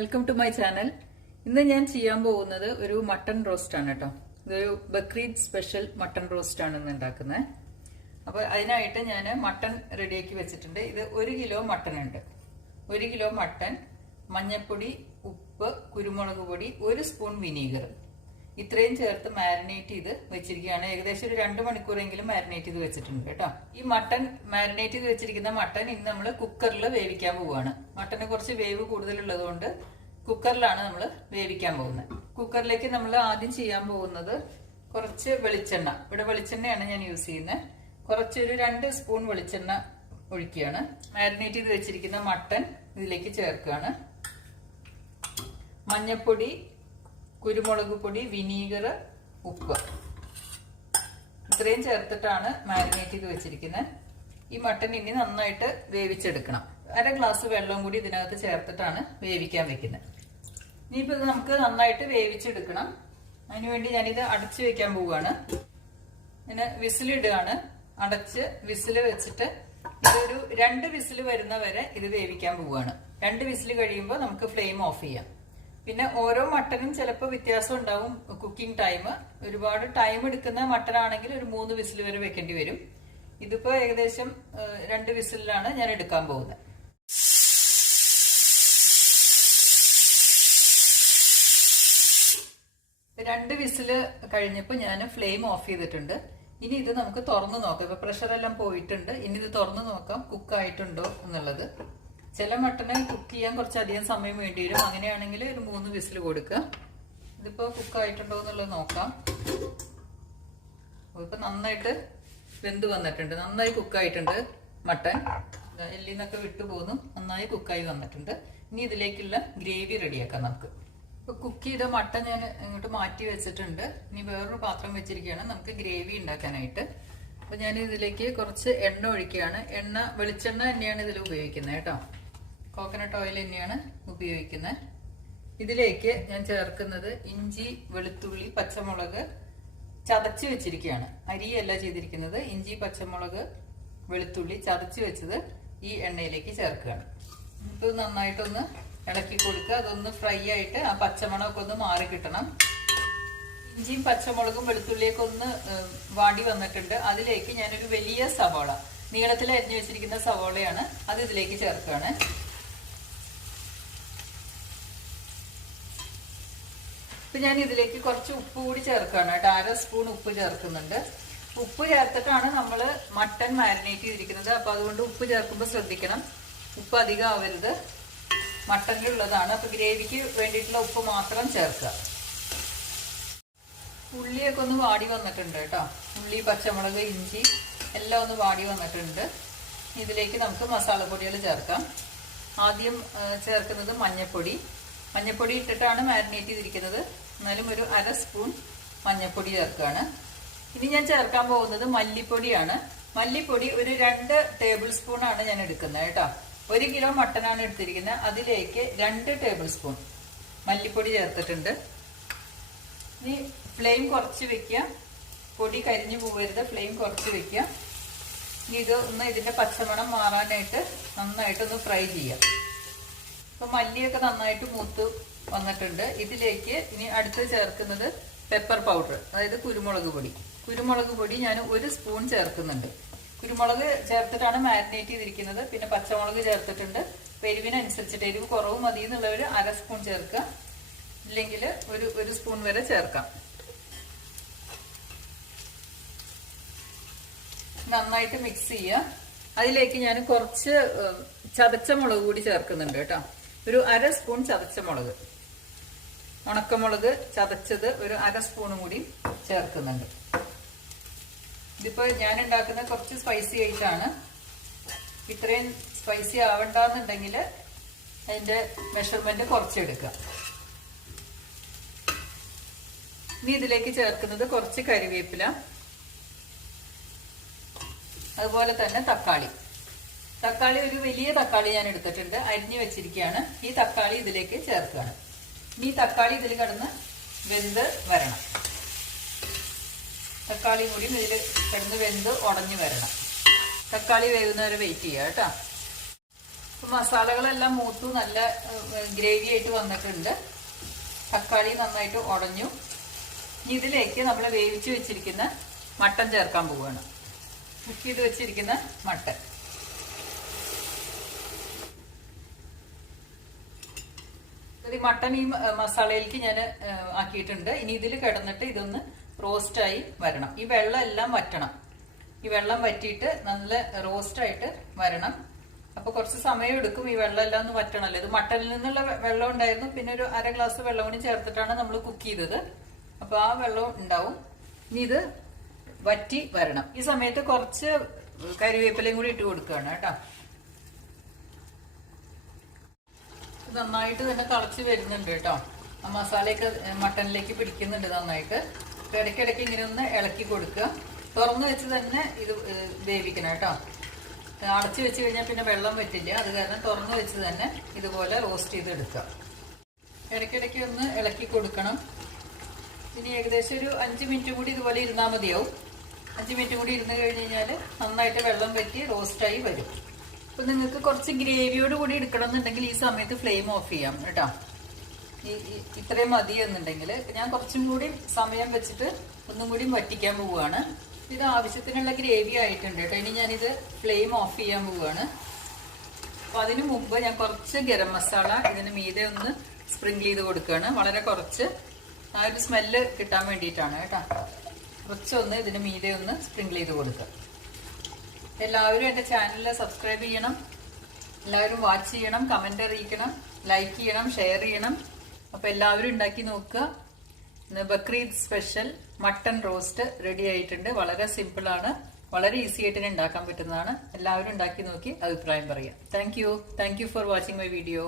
Welcome to my channel. ഇന്ന് ഞാൻ ചെയ്യാൻ പോകുന്നത് ഒരു മട്ടൺ റോസ്റ്റ് ആണ് കേട്ടോ. ഇതൊരു ബക്രീദ് സ്പെഷ്യൽ മട്ടൺ റോസ്റ്റ് ആണ് ഇന്ന് ഉണ്ടാക്കുന്നത്. അപ്പോൾ അതിനായിട്ട് ഞാൻ മട്ടൺ റെഡിയാക്കി വെച്ചിട്ടുണ്ട്. ഇത് 1 കിലോ മട്ടൺ ഉണ്ട്. 1 കിലോ മട്ടൺ, മഞ്ഞൾപ്പൊടി, ഉപ്പ്, കുരുമുളക് പൊടി, 1 സ്പൂൺ വിനീഗർ, ഇത്രയും ചേർത്ത് മാരിനേറ്റ് ചെയ്ത് വെച്ചിരിക്കുകയാണ്. ഏകദേശം ഒരു 2 മണിക്കൂറെങ്കിലും മാരിനേറ്റ് ചെയ്ത് വെച്ചിട്ടുണ്ട് കേട്ടോ. ഈ മട്ടൺ മാരിനേറ്റ് ചെയ്ത് വെച്ചിരിക്കുന്ന മട്ടൺ ഇന്ന് നമ്മൾ കുക്കറിൽ വേവിക്കാൻ പോവുകയാണ്. മട്ടന് കുറച്ച് വേവ് കൂടുതലുള്ളത് കൊണ്ട് കുക്കറിലാണ് നമ്മൾ വേവിക്കാൻ പോകുന്നത്. കുക്കറിലേക്ക് നമ്മൾ ആദ്യം ചെയ്യാൻ പോകുന്നത് കുറച്ച് വെളിച്ചെണ്ണ. ഇവിടെ വെളിച്ചെണ്ണയാണ് ഞാൻ യൂസ് ചെയ്യുന്നത്. കുറച്ചൊരു 2 സ്പൂൺ വെളിച്ചെണ്ണ ഒഴിക്കുകയാണ്. മാരിനേറ്റ് ചെയ്ത് വെച്ചിരിക്കുന്ന മട്ടൺ ഇതിലേക്ക് ചേർക്കുകയാണ്. മഞ്ഞൾപ്പൊടി, കുരുമുളക് പൊടി, വിനീഗർ, ഉപ്പ്, ഇത്രയും ചേർത്തിട്ടാണ് മാരിനേറ്റ് ചെയ്ത് വെച്ചിരിക്കുന്നത്. ഈ മട്ടൺ ഇനി നന്നായിട്ട് വേവിച്ചെടുക്കണം. 1/2 ഗ്ലാസ് വെള്ളം കൂടി ഇതിനകത്ത് ചേർത്തിട്ടാണ് വേവിക്കാൻ വെക്കുന്നത്. ഇനിയിപ്പോൾ ഇത് നമുക്ക് നന്നായിട്ട് വേവിച്ചെടുക്കണം. അതിനുവേണ്ടി ഞാനിത് അടച്ചു വെക്കാൻ പോവുകയാണ്. ഇങ്ങനെ വിസിലിടുകയാണ്. അടച്ച് വിസില് വെച്ചിട്ട് ഇതൊരു 2 വിസിൽ വരുന്ന വരെ ഇത് വേവിക്കാൻ പോവുകയാണ്. 2 വിസിൽ കഴിയുമ്പോൾ നമുക്ക് ഫ്ലെയിം ഓഫ് ചെയ്യാം. പിന്നെ ഓരോ മട്ടനും ചിലപ്പോൾ വ്യത്യാസം ഉണ്ടാവും കുക്കിംഗ് ടൈം. ഒരുപാട് ടൈം എടുക്കുന്ന മട്ടൺ ആണെങ്കിൽ ഒരു 3 വിസിൽ വരെ വെക്കേണ്ടി വരും. ഇതിപ്പോ ഏകദേശം 2 വിസിലാണ് ഞാൻ എടുക്കാൻ പോകുന്നത്. രണ്ട് വിസില് കഴിഞ്ഞപ്പോൾ ഞാൻ ഫ്ലെയിം ഓഫ് ചെയ്തിട്ടുണ്ട്. ഇനി ഇത് നമുക്ക് തുറന്നു നോക്കാം. ഇപ്പൊ പ്രഷർ എല്ലാം പോയിട്ടുണ്ട്. ഇനി ഇത് തുറന്നു നോക്കാം കുക്കായിട്ടുണ്ടോ എന്നുള്ളത്. ചില മട്ടന് കുക്ക് ചെയ്യാൻ കുറച്ചധികം സമയം വേണ്ടി വരും. അങ്ങനെയാണെങ്കിൽ ഒരു 3 വിസിൽ കൊടുക്കുക. ഇതിപ്പോ കുക്കായിട്ടുണ്ടോ എന്നുള്ളത് നോക്കാം. ഇപ്പൊ നന്നായിട്ട് വെന്ത് വന്നിട്ടുണ്ട്. നന്നായി കുക്കായിട്ടുണ്ട് മട്ടൻ. എല്ലിന്നൊക്കെ വിട്ടുപോകുന്നു. നന്നായി കുക്കായി വന്നിട്ടുണ്ട്. ഇനി ഇതിലേക്കുള്ള ഗ്രേവി റെഡിയാക്കാം നമുക്ക്. ഇപ്പൊ കുക്ക് ചെയ്ത മട്ടൻ ഞാൻ ഇങ്ങോട്ട് മാറ്റി വെച്ചിട്ടുണ്ട്. ഇനി വേറൊരു പാത്രം വെച്ചിരിക്കുകയാണ് നമുക്ക് ഗ്രേവി ഉണ്ടാക്കാനായിട്ട്. അപ്പൊ ഞാൻ ഇതിലേക്ക് കുറച്ച് എണ്ണ ഒഴിക്കുകയാണ്. വെളിച്ചെണ്ണ തന്നെയാണ് ഇതിൽ ഉപയോഗിക്കുന്നത് കേട്ടോ. കോക്കനട്ട് ഓയിൽ തന്നെയാണ് ഉപയോഗിക്കുന്നത്. ഇതിലേക്ക് ഞാൻ ചേർക്കുന്നത് ഇഞ്ചി, വെളുത്തുള്ളി, പച്ചമുളക് ചതച്ച് വെച്ചിരിക്കുകയാണ്. അരിയല്ല ചെയ്തിരിക്കുന്നത്. ഇഞ്ചി, പച്ചമുളക്, വെളുത്തുള്ളി ചതച്ച് വെച്ചത് ഈ എണ്ണയിലേക്ക് ചേർക്കുകയാണ്. ഇത് നന്നായിട്ടൊന്ന് ഇളക്കി കൊടുക്കുക. അതൊന്ന് ഫ്രൈ ആയിട്ട് ആ പച്ചമണമൊക്കെ ഒന്ന് മാറി കിട്ടണം. ഇഞ്ചിയും പച്ചമുളകും വെളുത്തുള്ളിയൊക്കെ ഒന്ന് വാടി വന്നിട്ടുണ്ട്. അതിലേക്ക് ഞാനൊരു വലിയ സവാള, നീളത്തിൽ അരിഞ്ഞു വെച്ചിരിക്കുന്ന സവാളയാണ്, അത് ഇതിലേക്ക് ചേർക്കുകയാണ്. ഇപ്പൊ ഞാൻ ഇതിലേക്ക് കുറച്ച് ഉപ്പ് കൂടി ചേർക്കുകയാണ് കേട്ടോ. 1/2 സ്പൂൺ ഉപ്പ് ചേർക്കുന്നുണ്ട്. ഉപ്പ് ചേർത്തിട്ടാണ് നമ്മൾ മട്ടൺ മാരിനേറ്റ് ചെയ്തിരിക്കുന്നത്. അപ്പൊ അതുകൊണ്ട് ഉപ്പ് ചേർക്കുമ്പോൾ ശ്രദ്ധിക്കണം. ഉപ്പ് അധികം ആവരുത്. മട്ടനിലുള്ളതാണ്. അപ്പൊ ഗ്രേവിക്ക് വേണ്ടിയിട്ടുള്ള ഉപ്പ് മാത്രം ചേർക്കുക. ഉള്ളിയൊക്കെ ഒന്ന് വാടി വന്നിട്ടുണ്ട് കേട്ടോ. ഉള്ളി, പച്ചമുളക്, ഇഞ്ചി എല്ലാം ഒന്ന് വാടി വന്നിട്ടുണ്ട്. ഇതിലേക്ക് നമുക്ക് മസാലപ്പൊടികൾ ചേർക്കാം. ആദ്യം ചേർക്കുന്നത് മഞ്ഞൾപ്പൊടി. മഞ്ഞൾപ്പൊടി ഇട്ടിട്ടാണ് മാരിനേറ്റ് ചെയ്തിരിക്കുന്നത്. എന്നാലും ഒരു 1/2 സ്പൂൺ മഞ്ഞൾപ്പൊടി ചേർക്കുകയാണ്. ഇനി ഞാൻ ചേർക്കാൻ പോകുന്നത് മല്ലിപ്പൊടിയാണ്. മല്ലിപ്പൊടി ഒരു 2 ടേബിൾ സ്പൂൺ ആണ് ഞാൻ എടുക്കുന്നത് കേട്ടോ. 1 കിലോ മട്ടനാണ് എടുത്തിരിക്കുന്നത്. അതിലേക്ക് 2 ടേബിൾ സ്പൂൺ മല്ലിപ്പൊടി ചേർത്തിട്ടുണ്ട്. ഇനി ഫ്ലെയിം കുറച്ച് വെക്കുക. പൊടി കരിഞ്ഞു പോകരുത്. ഫ്ലെയിം കുറച്ച് വെക്കുക. ഇനി ഇത് ഒന്ന് ഇതിന്റെ പച്ചമണം മാറാനായിട്ട് നന്നായിട്ടൊന്ന് ഫ്രൈ ചെയ്യാം. ഇപ്പൊ മല്ലിയൊക്കെ നന്നായിട്ട് മൂത്ത് വന്നിട്ടുണ്ട്. ഇതിലേക്ക് ഇനി അടുത്ത് ചേർക്കുന്നത് പെപ്പർ പൗഡർ, അതായത് കുരുമുളക് പൊടി. കുരുമുളക് പൊടി ഞാൻ 1 സ്പൂൺ ചേർക്കുന്നുണ്ട്. കുരുമുളക് ചേർത്തിട്ടാണ് മാരിനേറ്റ് ചെയ്തിരിക്കുന്നത്. പിന്നെ പച്ചമുളക് ചേർത്തിട്ടുണ്ട്. എരിവിനനുസരിച്ചിട്ട് എരിവ് കുറവ് മതി എന്നുള്ളവർ 1/2 സ്പൂൺ ചേർക്കുക. ഇല്ലെങ്കിൽ ഒരു സ്പൂൺ വരെ ചേർക്കാം. നന്നായിട്ട് മിക്സ് ചെയ്യുക. അതിലേക്ക് ഞാൻ കുറച്ച് ചതച്ച മുളക് കൂടി ചേർക്കുന്നുണ്ട് കേട്ടോ. ഒരു 1/2 സ്പൂൺ ചതച്ച മുളക്, ഉണക്കമുളക് ചതച്ചത് ഒരു 1/2 സ്പൂണും കൂടി ചേർക്കുന്നുണ്ട്. ഇതിപ്പോ ഞാൻ ഉണ്ടാക്കുന്ന കുറച്ച് സ്പൈസി ആയിട്ടാണ്. ഇത്രയും സ്പൈസി ആവണ്ടെന്നുണ്ടെങ്കിൽ അതിന്റെ മെഷർമെന്റ് കുറച്ചെടുക്കുക. ഇനി ഇതിലേക്ക് ചേർക്കുന്നത് കുറച്ച് കരിവേപ്പില, അതുപോലെ തന്നെ തക്കാളി. തക്കാളി ഒരു വലിയ തക്കാളി ഞാൻ എടുത്തിട്ടുണ്ട്, അരിഞ്ഞു വെച്ചിരിക്കുകയാണ്. ഈ തക്കാളി ഇതിലേക്ക് ചേർക്കുകയാണ്. ഇനി തക്കാളി ഇതിൽ കിടന്ന് വെന്ത് വരണം. തക്കാളി കൂടി ഇതിൽ കിടന്ന് വെന്ത് ഉടഞ്ഞു വരണം. തക്കാളി വേകുന്നവരെ വെയിറ്റ് ചെയ്യുക കേട്ടോ. മസാലകളെല്ലാം മൂത്തു നല്ല ഗ്രേവി ആയിട്ട് വന്നിട്ടുണ്ട്. തക്കാളി നന്നായിട്ട് ഉടഞ്ഞു. ഇതിലേക്ക് നമ്മൾ വേവിച്ച് വെച്ചിരിക്കുന്ന മട്ടൻ ചേർക്കാൻ പോവുകയാണ്. കുക്ക് ചെയ്ത് വെച്ചിരിക്കുന്ന മട്ടൻ ഈ മസാലയിലേക്ക് ഞാൻ ആക്കിയിട്ടുണ്ട്. ഇനി ഇതിൽ കിടന്നിട്ട് ഇതൊന്ന് റോസ്റ്റായി വരണം. ഈ വെള്ളം എല്ലാം വറ്റണം. ഈ വെള്ളം വറ്റിയിട്ട് നല്ല റോസ്റ്റായിട്ട് വരണം. അപ്പൊ കുറച്ച് സമയം എടുക്കും ഈ വെള്ളം എല്ലാം ഒന്ന് വറ്റണല്ലോ. ഇത് മട്ടനിൽ നിന്നുള്ള വെള്ളം ഉണ്ടായിരുന്നു, പിന്നെ ഒരു അര ഗ്ലാസ് വെള്ളം കൂടി ചേർത്തിട്ടാണ് നമ്മൾ കുക്ക് ചെയ്തത്. അപ്പൊ ആ വെള്ളം ഉണ്ടാവും. ഇനി ഇത് വറ്റി വരണം. ഈ സമയത്ത് കുറച്ച് കരിവേപ്പിലയും കൂടി ഇട്ട് കൊടുക്കുകയാണ് കേട്ടോ. നന്നായിട്ട് തന്നെ തിളച്ച് വരുന്നുണ്ട് കേട്ടോ. ആ മസാലയൊക്കെ മട്ടനിലേക്ക് പിടിക്കുന്നുണ്ട് നന്നായിട്ട്. ഇടയ്ക്കിടയ്ക്ക് ഇങ്ങനെ ഒന്ന് ഇളക്കി കൊടുക്കുക. തുറന്നു വെച്ച് തന്നെ ഇത് വേവിക്കണം കേട്ടോ. അടച്ചു വെച്ച് കഴിഞ്ഞാൽ പിന്നെ വെള്ളം പറ്റില്ല. അത് കാരണം തുറന്നു വെച്ച് തന്നെ ഇതുപോലെ റോസ്റ്റ് ചെയ്തെടുക്കുക. ഇടയ്ക്കിടയ്ക്ക് ഒന്ന് ഇളക്കി കൊടുക്കണം. ഇനി ഏകദേശം ഒരു 5 മിനിറ്റ് കൂടി ഇതുപോലെ ഇരുന്നാൽ മതിയാവും. 5 മിനിറ്റ് കൂടി ഇരുന്ന് കഴിഞ്ഞ് കഴിഞ്ഞാൽ നന്നായിട്ട് വെള്ളം പറ്റി റോസ്റ്റായി വരും. അപ്പൊ നിങ്ങൾക്ക് കുറച്ച് ഗ്രേവിയോട് കൂടി എടുക്കണം എന്നുണ്ടെങ്കിൽ ഈ സമയത്ത് ഫ്ലെയിം ഓഫ് ചെയ്യാം കേട്ടോ. ഇത്രയും മതി എന്നുണ്ടെങ്കിൽ ഞാൻ കുറച്ചും കൂടി സമയം വെച്ചിട്ട് ഒന്നും കൂടി വറ്റിക്കാൻ പോവുകയാണ്. ഇത് ആവശ്യത്തിനുള്ള ഗ്രേവി ആയിട്ടുണ്ട് കേട്ടോ. ഇനി ഞാനിത് ഫ്ലെയിം ഓഫ് ചെയ്യാൻ പോവുകയാണ്. അപ്പൊ അതിനു മുമ്പ് ഞാൻ കുറച്ച് ഗരം മസാല ഇതിന് മീതെ ഒന്ന് സ്പ്രിങ്കിൾ ചെയ്ത് കൊടുക്കുകയാണ്. വളരെ കുറച്ച്, ആ ഒരു സ്മെല്ല് കിട്ടാൻ വേണ്ടിയിട്ടാണ് കേട്ടോ. കുറച്ചൊന്ന് ഇതിന് മീതെ ഒന്ന് സ്പ്രിങ്കിൾ ചെയ്ത് കൊടുക്കുക. എല്ലാവരും എൻ്റെ ചാനൽ സബ്സ്ക്രൈബ് ചെയ്യണം. എല്ലാവരും വാച്ച് ചെയ്യണം, കമന്റ് അറിയിക്കണം, ലൈക്ക് ചെയ്യണം, ഷെയർ ചെയ്യണം. അപ്പൊ എല്ലാവരും ഉണ്ടാക്കി നോക്കുക. Bakrid special mutton roast ready ആയിട്ടുണ്ട്. വളരെ സിമ്പിൾ ആണ്, വളരെ ഈസി ആയിട്ട് ഉണ്ടാക്കാൻ പറ്റുന്നതാണ്. എല്ലാവരും ഉണ്ടാക്കി നോക്കി അഭിപ്രായം പറയാം. Thank you for watching my video.